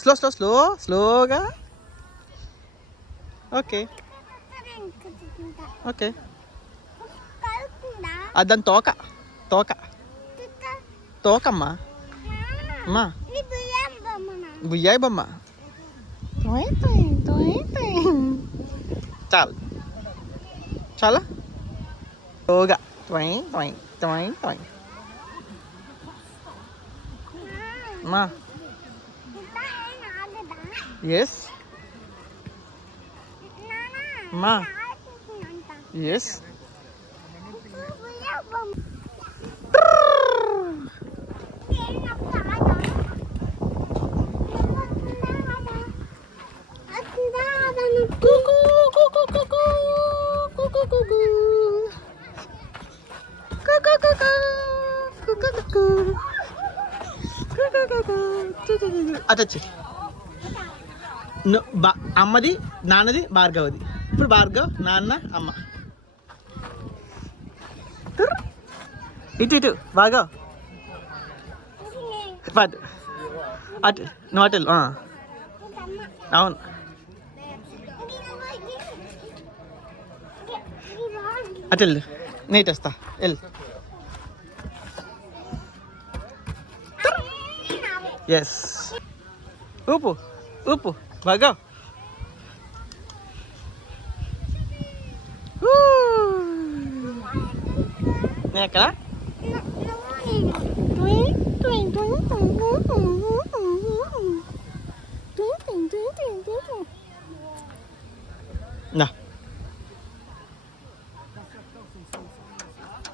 స్లోగా. Okay okay. దాని తోక తోకమ్మా. అమ్మా బుయ్యాయి బొమ్మ. చాలు చాలా స్లోగా. అమ్మా ఎస్ అమ్మా ఎస్. అచ్చచ్చి అమ్మది నాన్నది భార్గవది. ఇప్పుడు భార్గవ్ నాన్న అమ్మ. ఇటు భార్గవ్ అటు నువ్వు అటు అవును. అటు వెళ్ళు నీట్ వస్తా వెళ్ళు. ఎస్ ఊపు భార్గవ్. నేను ఎక్కడ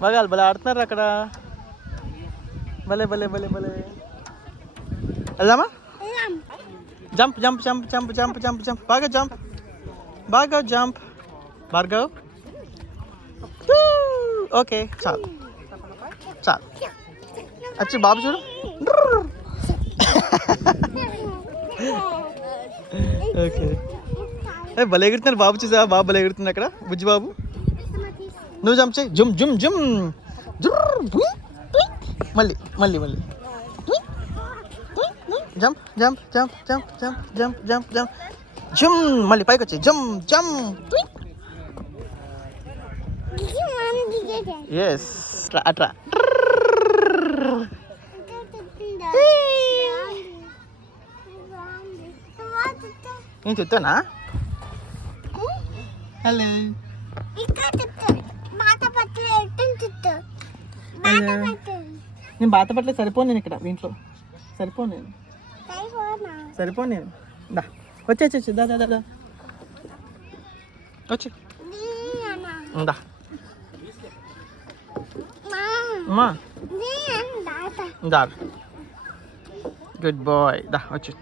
మగాలు భలే ఆడుతున్నారు అక్కడ. భలే భలే భలే భలే. వెళ్దామా? Jump jump jump jump jump jump jump. బాగా జంప్ జంప్ భార్గవ్. ఓకే చాలు వచ్చి బాబు చూడు. ఓకే భలే ఎగురుతున్నారు బాబు. చూసా బాబు భలే ఎగురుతుంది అక్కడ. బుజ్జి బాబు నువ్వు జంప్ చేయి. జుమ్ జుమ్ జుమ్. మళ్ళీ మళ్ళీ మళ్ళీ jump jump jump jump jump jump jump jump జుమ్. మళ్ళీ పైకి వచ్చి జమ్ జమ్. ఎస్ అట్రా. నేను చెప్తానా? హలో నేను బాత పట్ల సరిపోను. నేను ఇక్కడ దీంట్లో సరిపోను. నేను దా వచ్చి దా వచ్చి దా అమ్మా. గుడ్ బాయ్ దా వచ్చి.